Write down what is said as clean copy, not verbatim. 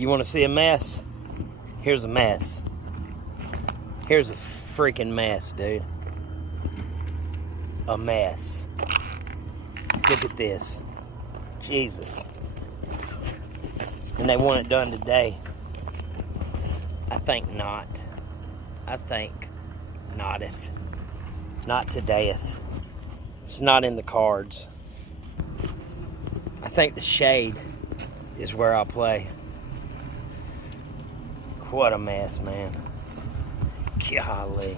You want to see a mess? Here's a mess. Here's a freaking mess, dude. A mess. Look at this. Jesus. And they want it done today. I think not. I think noteth. Not todayeth. It's not in the cards. I think the shade is where I'll play. What a mess, man. Golly.